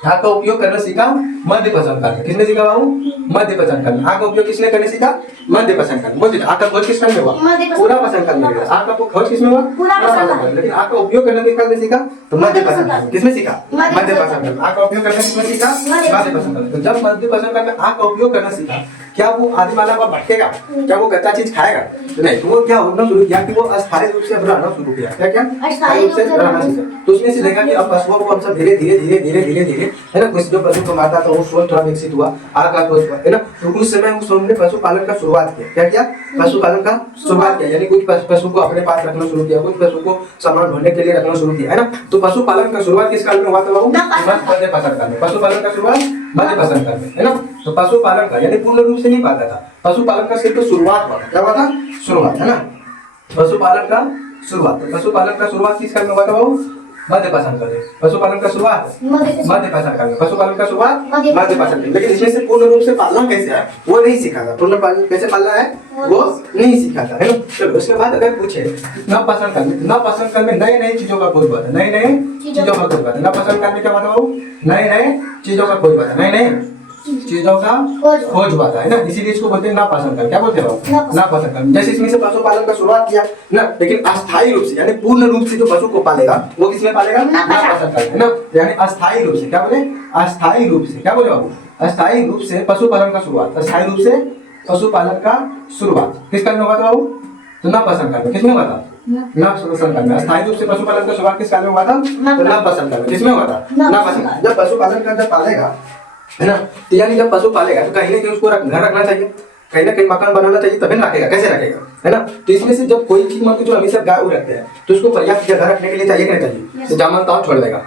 आग का उपयोग करना सीखा मध्य पसंद काल में। किसने सीखा बाबू? मध्य पसंद काल में। आग का उपयोग किसने करने सीखा? मध्य पसंद काल में। बोलिए आग का खोज किस काल में हुआ? पूरा पसंद काल में। आग का खोज किसमें हुआ? पूरा पसंद काल में। लेकिन आग का उपयोग करने किस काल में सीखा? तो मध्य पसंद काल में। किसने सीखा? मध्य पसंद काल में। आग का उपयोग करना किसने सीखा? मध्य पसंद काल में। तो जब मध्य पसंद काल में आग का उपयोग करना सीखा, क्या वो आदि मानव पर भटकेगा? क्या वो कच्चा चीज खाएगा? तो नहीं। तो वो क्या होना शुरू किया कि वो अस्थायी रूप से अब रहना शुरू किया। क्या अस्थायी रूप से रहना सीखा। तो उसमें से देखा कि अब पशुओं को हम सब धीरे धीरे, है ना, कुछ जो पशु को मारता था वो सोच थोड़ा विकसित हुआ, आग का खोज हुआ, है ना। तो उस समय उस हमने पशुपालन का शुरुआत किया। क्या किया? पशुपालन का शुरुआत किया। यानी कुछ पशु को अपने पास रखना शुरू किया, कुछ पशु को सामान ढूंढने के लिए रखना शुरू किया, है ना। तो पशुपालन का शुरुआत किस काल में हुआ था बाबू? मध्य पसंद काल में। पशुपालन का शुरुआत मध्य पसंद काल में, है ना। तो पशुपालन का यानी पूर्ण रूप से नहीं पाता था। पशुपालन का सिर्फ शुरुआत हुआ था। क्या हुआ था? शुरुआत, है ना। पशुपालन का शुरुआत। तो पशुपालन का शुरुआत किस काल में हुआ था बाबू? मध्य पसंद काल में। पशुपालन का शुरुआत मध्य पसंद काल में। पशुपालन का शुरुआत मध्य पसंद काल में। लेकिन इसमें से पूर्ण रूप से पालना कैसे है वो नहीं सीखा था। पूर्ण पालन कैसे पालना है वो नहीं सीखा था, है ना। चलो उसके बाद अगर पूछे नवपसंद काल में, नवपसंद काल में नए चीजों का खोज हुआ था। नए चीजों का खोज हुआ था। नवपसंद काल में क्या हुआ था बाबू? नए चीजों का खोज हुआ था। नए चीजों का खोज हुआ था, है ना। इसीलिए इसको बोलते हैं नापसंद काल। क्या बोलते हैं? नापसंद काल। जैसे इसमें से पशुपालन का शुरुआत किया ना, लेकिन अस्थायी रूप से यानी पूर्ण रूप से जो पशु को पालेगा वो किसमें पालेगा? नापसंद काल, है ना। यानी अस्थायी रूप से। क्या बोले? अस्थायी रूप से। क्या बोले बाबू? अस्थायी रूप से पशुपालन का शुरुआत। अस्थायी रूप से पशुपालन का शुरुआत किस काल में हुआ था बाबू? तो नवपाषाण काल में। किसमें हुआ था? नवपाषाण काल में। स्थायी रूप से पशुपालन का शुरुआत किस काल में हुआ था? तो नवपाषाण काल में। किसमें हुआ था? नवपाषाण काल। जब पशुपालन का जब पालेगा, है ना, तो यानी जब पशु पालेगा तो कहीं ना कहीं उसको घर रखना चाहिए, कहीं ना कहीं मकान बनाना चाहिए, तभी रखेगा। कैसे रखेगा, है ना? तो इसमें से जब कोई चीज मान के जो हमेशा गाय रखते हैं तो उसको पर्याप्त जगह रखने के लिए चाहिए कि नहीं चाहिए? तो जामन ताव छोड़ देगा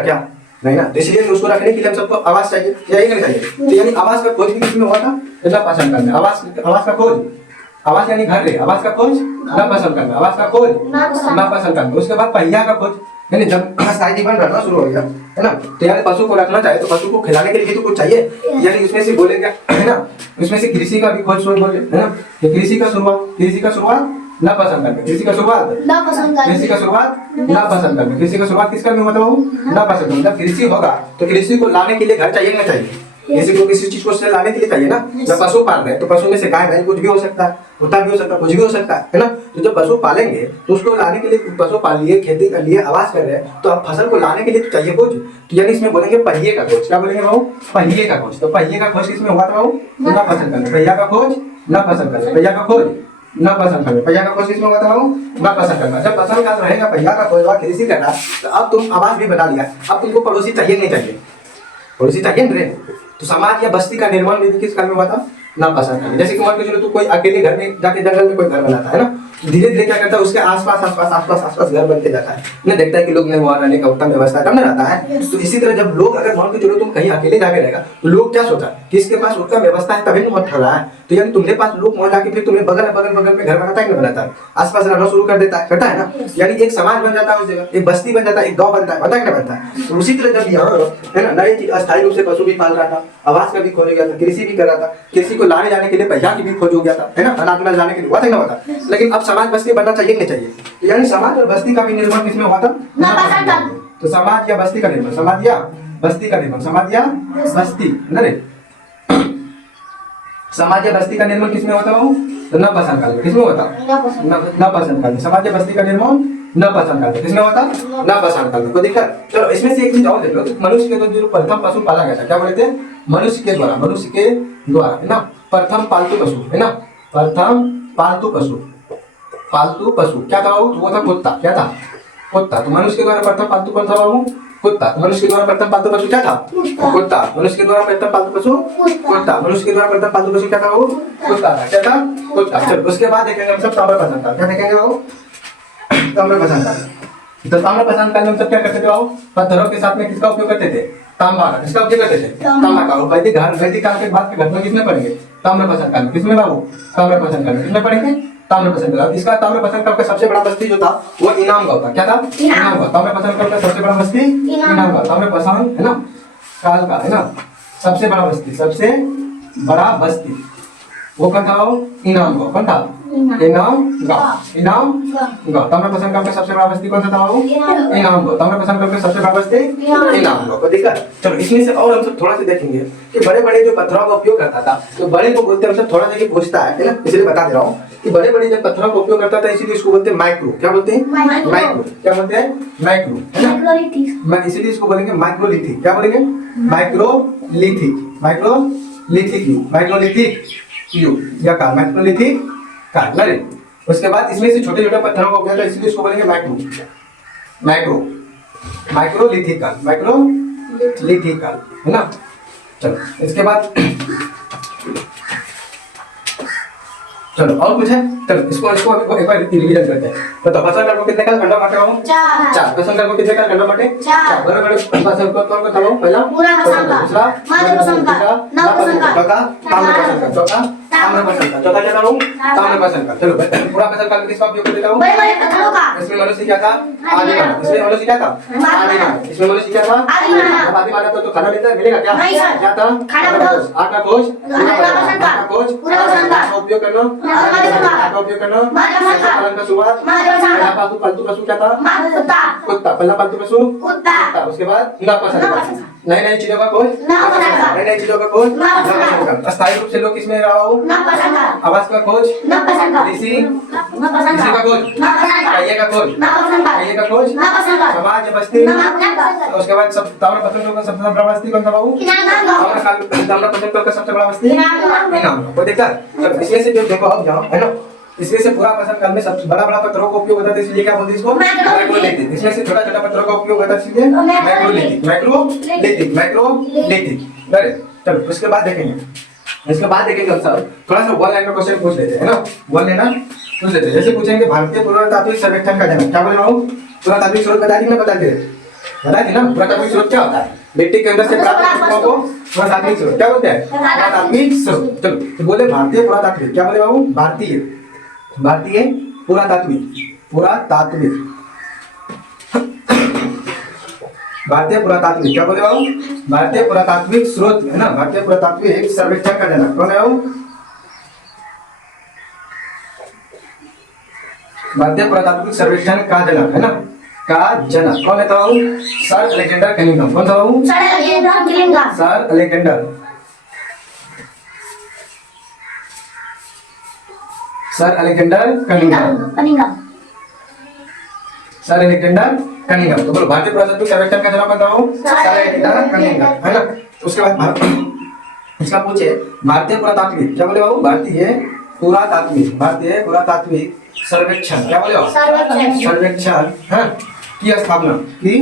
क्या? नहीं ना। तो इसलिए उसको रखने के लिए हम सबको आवास चाहिए, चाहिए कि नहीं चाहिए? तो यानी आवास का खोज भी किसमें हुआ था? नवपाषाण काल में। आवास का खोज, आवास यानी घर रे, आवास का खोज नवपाषाण काल में। आवास का खोज नवपाषाण काल में। उसके बाद पहिया का खोज, यानी जब स्थायी जीवन रहना शुरू हो गया, है ना, तो यानी पशु को रखना चाहिए, तो पशु को खिलाने के लिए तो कुछ चाहिए, यानी उसमें से बोलेंगे, है ना, उसमें से कृषि का भी खोज शुरू बोले, है ना। तो कृषि का शुरुआत नवपाषाण काल में। कृषि का शुरुआत नवपाषाण काल में। कृषि का शुरुआत किस काल में हुआ था बाबू? नवपाषाण काल में। जब कृषि होगा तो कृषि को लाने के लिए घर चाहिए ना चाहिए? किसी को किसी चीज को लाने के लिए चाहिए ना। जब पशु पाल रहे हैं तो पशु में से गाय बैल कुछ भी हो सकता है, कुत्ता भी हो सकता है, कुछ भी हो सकता है ना। तो जब पशु पालेंगे तो उसको लाने के लिए, पशु पाल लिए, खेती कर लिए, आवास कर रहे हैं, तो अब फसल को लाने के लिए तो चाहिए खोज। तो यानी इसमें बोलेंगे पहिए का खोज। क्या बोलेंगे बाबू? पहिए का खोज। तो पहिए का खोज किसमें हुआ था बाबू? नवपाषाण काल में। पहिया का खोज नवपाषाण काल में। पहिया का खोज नवपाषाण काल में। पहिया का खोज किसमें हुआ था बाबू? नवपाषाण काल में। जब फसल काल रहेगा, पहिया का खोज, कृषि करना, तो अब तुम आवास भी बना लिया, अब तुमको पड़ोसी चाहिए नहीं चाहिए? पड़ोसी चाहिए रे। तो समाज या बस्ती का निर्माण भी किस काल में हुआ था? नवपाषाण काल में। जैसे कि मान के चलो तू कोई अकेले घर में जाके जंगल में कोई घर बनाता है ना, धीरे धीरे क्या करता है, उसके आसपास घर बनते जाता है ना, देखता है कि लोग ने वहाँ रहने का उत्तम व्यवस्था करने रहता है। तो इसी तरह जब लोग, अगर मान के चलो तुम कहीं अकेले जाके रहेगा, तो लोग क्या सोचा कि इसके पास उत्तम व्यवस्था है तभी वहाँ ठहरा है। तो यानी तुम्हारे पास लोग वहाँ जाके फिर तुम्हें बगल में घर बनाता है कि नहीं बनाता है? आसपास रहना शुरू कर देता है, करता है ना। यानी एक समाज बन जाता है उस जगह, एक बस्ती बन जाता है, एक गाँव बनता है, पता है कि नहीं बनता है? तो उसी तरह जब यहाँ, है ना, नई चीज अस्थायी रूप से पशु भी पाल रहा था, आवास का भी खोज हो गया था, कृषि भी कर रहा था, कृषि को लाने जाने के लिए पहिया की भी खोज हो गया था, है ना, अनाज में लाने के लिए हुआ था ना होता। लेकिन अब समाज बस्ती बनना चाहिए नहीं चाहिए? यानी समाज और बस्ती का भी निर्माण किसमें हुआ था? नवपाषाण काल में। तो समाज या बस्ती का निर्माण, समाज या बस्ती का निर्माण, समाज या बस्ती, समाज या बस्ती का निर्माण किसमें होता बाबू? तो नवपाषाण काल में। किसमें होता? नवपाषाण काल में। समाज या बस्ती का निर्माण नवपाषाण काल में। किसमें होता? नवपाषाण काल में। कोई दिक्कत? चलो इसमें से एक चीज और देख लो, मनुष्य के द्वारा जो प्रथम पशु पाला गया था, क्या बोलते हैं? मनुष्य के द्वारा, है ना, प्रथम पालतू पशु, है ना, प्रथम पालतू पशु क्या था बाबू? वो था कुत्ता। क्या था? कुत्ता। तो मनुष्य के द्वारा प्रथम पालतू कौन था बाबू? कुत्ता। मनुष्य के द्वारा प्रथम पालतू पशु क्या था? कुत्ता। मनुष्य के द्वारा प्रथम पालतू पशु कुत्ता। मनुष्य के द्वारा प्रथम पालतू पशु क्या था बाबू? कुत्ता था। क्या था? कुत्ता। चलो उसके बाद देखेंगे हम सब ताम्रपाषाण काल। क्या देखेंगे बाबू? ताम्रपाषाण काल। तो ताम्रपाषाण काल में हम सब क्या करते थे बाबू? पत्थरों के साथ में किसका उपयोग करते थे? तांबा का। किसका उपयोग करते थे? तांबा का। वैदिक काल के बाद के घर में किसमें पढ़ेंगे? ताम्रपाषाण काल में। किसमें बाबू? ताम्रपाषाण काल में। किसमें पढ़ेंगे? ताम्रपाषाण काल। इसका ताम्रपाषाण काल का सबसे बड़ा बस्ती जो था वो इनाम गांव था। क्या था? इनाम गांव। ताम्रपाषाण काल का सबसे बड़ा बस्ती इनाम गांव। ताम्रपाषाण, है ना, काल का, है ना, सबसे बड़ा बस्ती वो कौन था? इनाम गांव। कौन था? इनाम गांव। ताम्रपाषाण काल का सबसे बड़ा बस्ती कौन सा था बाबू? इनाम गांव। ताम्रपाषाण काल का सबसे बड़ा बस्ती इनाम गांव। दिक्कत? चलो इसमें से और हम सब थोड़ा सा देखेंगे कि बड़े बड़े जो पत्थरों का उपयोग करता था, तो बड़े को बोलते हैं, हम सब थोड़ा सा ये पूछता है ना, इसलिए बता दे रहा हूँ कि बड़े बड़े जब पत्थरों का उपयोग करता था, इसीलिए इसको बोलते हैं माइक्रो। क्या बोलते हैं? माइक्रो। क्या बोलते हैं? माइक्रो, है ना। मैं इसीलिए इसको बोलेंगे माइक्रोलिथिक। क्या बोलेंगे? माइक्रोलिथिक युग या काल, माइक्रोलिथिक काल। अरे उसके बाद इसमें से छोटे छोटे पत्थरों का उपयोग था, इसलिए इसको बोलेंगे माइक्रोलिथिक काल, है ना। चलो इसके बाद चलो और कुछ है? चलो इसको एक बार रिवीजन करते हैं। बताओ फसल काल को कितने काल खंडों बांटे हो? 4। फसल काल को कितने काल खंडों बांटे? 4। बड़े फसल को कौन बताओ? पहला पुरापाषाण काल, दूसरा मध्यपाषाण काल, नवपाषाण काल, चौथा ताम्रपाषाण काल, चौथा क्या था वो? ताम्रपाषाण काल। चलो पुरापाषाण काल में किसका उपयोग करते थे? बड़े पत्थरों का। इसमें मनुष्य क्या था? आदि मानव। इसमें मनुष्य क्या था? आदि मानव। इसमें मनुष्य क्या था? आदि मानव। तो खाना मिलेगा क्या? क्या था? आटा खोज, उपयोग करना, उपयोग करना, पालन का शुरुआत, पालतू पशु क्या था? कुत्ता। पहला पालतू पशु कुत्ता। उसके बाद नवपाषाण काल। नई नई चीजों का खोज, नई नई चीजों का खोज, अस्थायी रूप से लोग किसमें रहा हो, आवास का खोज, ऋषि का खोज, पहिए का खोज, पहिए का खोज, समाज बस्ती, उसके बाद सब ताम्रपत्र का सबसे बड़ा बस्ती कौन सा बाबू, ताम्रपत्र का सबसे बड़ा बस्ती इनाम। वो देखा इसमें से जो देखो अब जाओ है ना, इसमें से पूरा प्रश्न काल में सबसे बड़ा बड़ा पत्थरों का उपयोग होता है, इसलिए क्या बोलते हैं इसको, मैक्रोलिथिक। इसमें से छोटा छोटा पत्थरों का उपयोग होता है, इसलिए मैक्रोलिथिक, मैक्रोलिथिक, मैक्रोलिथिक। अरे चलो उसके बाद देखेंगे, इसके बाद देखेंगे हम सब थोड़ा सा वन लाइन का क्वेश्चन पूछ लेते हैं ना, वन लाइन पूछ लेते हैं। जैसे पूछेंगे भारतीय पुरातात्विक सर्वेक्षण का जनक क्या बोल रहा हूँ, पुरातात्विक स्रोत बता दी ना, बता दे ना, पुरातात्विक स्रोत क्या होता है, मिट्टी के अंदर से प्राप्त वस्तुओं को पुरातात्विक स्रोत क्या बोलते हैं, पुरातात्विक स्रोत। चलो तो बोले भारतीय पुरातात्विक, क्या बोले बाबू, भारतीय पुरातात्विक, पुरातात्विक, भारतीय पुरातात्विक क्या बोले बाबू, भारतीय पुरातात्विक स्रोत है ना, भारतीय पुरातात्विक सर्वेक्षण का जनक कौन है बाबू, भारतीय पुरातात्विक सर्वेक्षण का जनक है ना, का जनक कौन है तो बाबू, सर अलेक्जेंडर कनिंघम। कौन था बाबू, sir Alexander, sir Alexander, sir Alexander Cunningham, sir Alexander Cunningham. तो बोलो भारतीय पुरातात्विक सर्वेक्षण का जनक कौन था बाबू, सर अलेक्जेंडर कनिंघम है ना। उसके बाद इसका पूछे भारतीय पुरातात्विक क्या बोले बाबू, भारतीय पुरातात्विक, भारतीय पुरातात्विक सर्वेक्षण क्या बोले बाबू, सर्वेक्षण है की स्थापना, की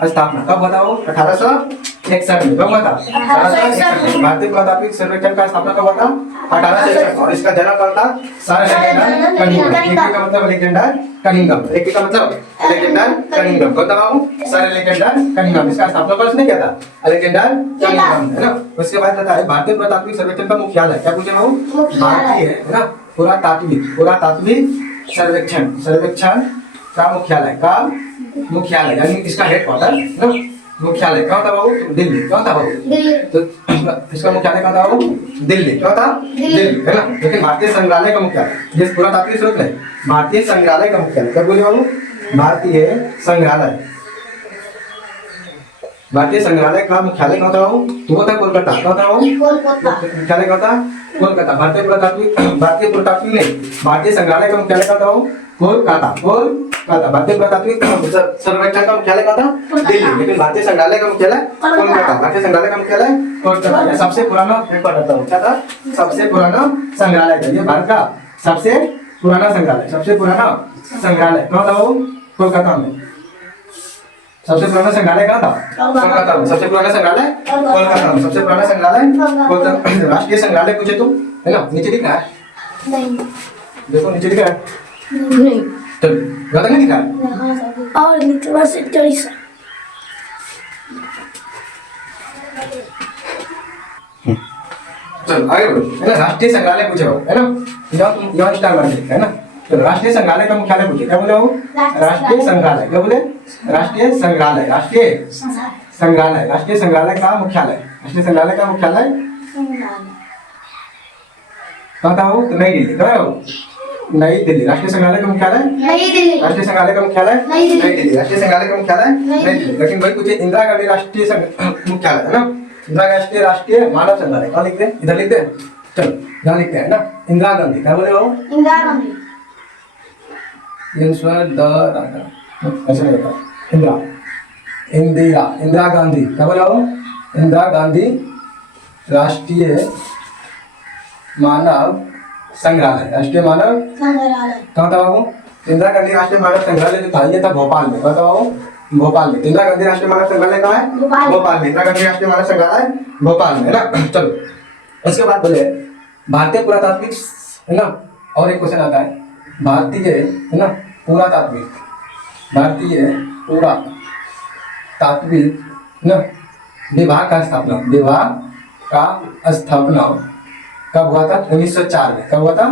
स्थापना कब बताओ, 1861 में। कब बता, 1861 में भारतीय पुरातात्विक सर्वेक्षण का स्थापना कब हुआ था, 1861। और इसका जनक कौन था, सर अलेक्जेंडर कनिंघम। एक का मतलब अलेक्जेंडर कनिंघम, एक का मतलब अलेक्जेंडर कनिंघम। कौन था बाबू, सर अलेक्जेंडर कनिंघम। इसका स्थापना कौन ने किया था, अलेक्जेंडर कनिंघम है ना। उसके बाद बताया भारतीय पुरातात्विक सर्वेक्षण का मुख्यालय क्या पूछे बाबू, भारतीय है ना पुरातात्विक सर्वेक्षण का मुख्यालय यानी इसका हेडक्वार्टर ना, मुख्यालय कहाँ था बाबू, दिल्ली। कहाँ था बाबू, तो इसका मुख्यालय कहाँ था बाबू, दिल्ली। क्या था, दिल्ली है ना। लेकिन भारतीय संग्रहालय का मुख्यालय, जिस पुरातात्विक स्रोत है, भारतीय संग्रहालय का मुख्यालय क्या बोले बाबू, भारतीय संग्रहालय का मुख्यालय कहाँ था बाबू, वो था कोलकाता। कहाँ था बाबू, मुख्यालय कहाँ था, कोलकाता। भारतीय पुरातात्विक नहीं, भारतीय संग्रहालय का मुख्यालय कहाँ था बाबू, कोलकाता। भारतीय पुरातात्विक सर्वेक्षण का मुख्यालय कहाँ था, दिल्ली। लेकिन भारतीय संग्रहालय का मुख्यालय कोलकाता। भारतीय संग्रहालय का मुख्यालय कोलकाता। सबसे पुराना हेडक्वार्टर था, क्या था, सबसे पुराना संग्रहालय था ये भारत का सबसे पुराना संग्रहालय कहाँ था वो, कोलकाता में। सबसे पुराना संग्रहालय कहाँ था, कोलकाता में। सबसे पुराना संग्रहालय कोलकाता में, सबसे पुराना संग्रहालय कोलकाता। राष्ट्रीय संग्रहालय पूछे तुम है ना, नीचे दिख रहा है, देखो नीचे दिख रहा है, नहीं चलो ज्यादा नहीं दिख रहा है, और नीचे बस 40। चलो आगे बढ़ो है ना। राष्ट्रीय संग्रहालय पूछे हो है ना, यहाँ स्टार मार देते है ना। चलो राष्ट्रीय संग्रहालय का मुख्यालय पूछे क्या बोले हो, राष्ट्रीय संग्रहालय क्या बोले, राष्ट्रीय संग्रहालय का मुख्यालय, राष्ट्रीय संग्रहालय का मुख्यालय कहाँ था वो, तो नई दिल्ली। कहाँ है वो, नई दिल्ली। राष्ट्रीय संग्रहालय का मुख्यालय नई दिल्ली, राष्ट्रीय संग्रहालय का मुख्यालय नई दिल्ली, राष्ट्रीय संग्रहालय का मुख्यालय नई दिल्ली। लेकिन भाई पूछे इंदिरा गांधी राष्ट्रीय मुख्यालय है ना, इंदिरा गांधी राष्ट्रीय मानव संग्रहालय कहाँ लिखते हैं, इधर लिखते हैं, चलो यहाँ लिखते हैं ना, इंदिरा गांधी क्या बोले वो, इंदिरा गांधी, ऐसे नहीं होता, इंदिरा गांधी क्या बोले वो, इंदिरा गांधी राष्ट्रीय मानव संग्रहालय, राष्ट्रीय मानव संग्रहालय कहाँ था बाबू, इंदिरा गांधी राष्ट्रीय मानव संग्रहालय जो था ये था भोपाल में। कहाँ था बाबू, भोपाल में। इंदिरा गांधी राष्ट्रीय मानव संग्रहालय कहाँ है, भोपाल में। इंदिरा गांधी राष्ट्रीय मानव संग्रहालय भोपाल में है ना। चलो उसके बाद बोले भारतीय पुरातात्विक है ना, और एक क्वेश्चन आता है भारतीय है ना पुरातात्विक, भारतीय पुरातात्विक ना विभाग का स्थापना कब हुआ था, 1904 में। कब हुआ था,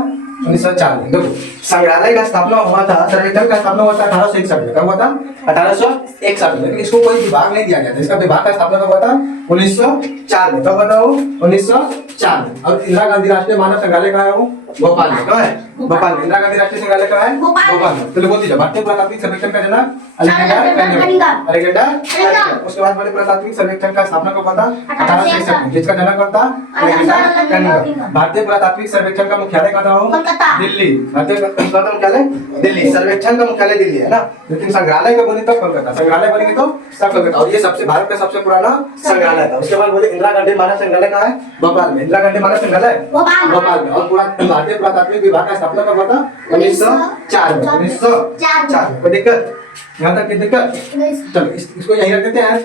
1904 में। देखो संग्रहालय का स्थापना हुआ था, सर्वेक्षण का स्थापना हुआ था 1861 में। कब हुआ था, 1861 में। लेकिन इसको कोई विभाग नहीं दिया गया था, इसका विभाग का स्थापना कब हुआ था, 1904 में। कब हुआ था वो, 1904 में। और इंदिरा गांधी राष्ट्रीय मानव संग्रहालय कहाँ है वो, भोपाल में कहाँ है? भोपाल में। इंदिरा गांधी राष्ट्रीय संग्रहालय कहाँ है? भोपाल में। चलो बोल दीजिए। भारतीय पुरातात्विक सर्वेक्षण का जनक अलेक्जेंडर कनिंघम। अलेक्जेंडर। उसके बाद बड़े पुरातात्विक सर्वेक्षण का स्थापना कब हुआ था? 1863। जिसका जनक कौन था? Alexander Cunningham. भारतीय पुरातात्विक सर्वेक्षण का मुख्यालय कहाँ था? कोलकाता। दिल्ली। भारतीय पुरातात्विक मुख्यालय दिल्ली। सर्वेक्षण का मुख्यालय दिल्ली है ना, लेकिन संग्रहालय का बोले तो कोलकाता। संग्रहालय बोलेंगे तो सब कोलकाता। और ये सबसे भारत का सबसे पुराना संग्रहालय था। उसके बाद बोले इंदिरा गांधी मानव संग्रहालय कहाँ है? भोपाल में। इंदिरा गांधी मानव संग्रहालय भोपाल में। और पूरा भारतीय पुरातात्विक विभाग का स्थापना कब हुआ था? 1904 में। 1904 में। कोई दिक्कत? यहाँ तक की दिक्कत? चलो इसको यहीं रख देते हैं।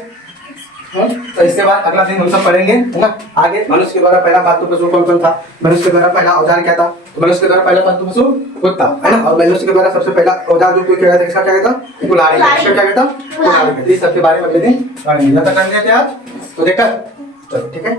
तो इसके बाद अगला दिन हम सब पढ़ेंगे, है ना। आगे मनुष्य के द्वारा पहला पालतू पशु कौन कौन था? मनुष्य के द्वारा पहला औजार क्या था? तो मनुष्य के द्वारा पहला पालतू पशु कुत्ता, है ना। और मनुष्य के द्वारा सबसे पहला औजार जो किया गया था, इसका क्या कहता? कुल्हाड़ी। इसका क्या कहता? कुल्हाड़ी। इस सब के बारे में अगले दिन पढ़ेंगे। यहाँ तक कर लिया क्या आज? तो देखा, चलो ठीक है।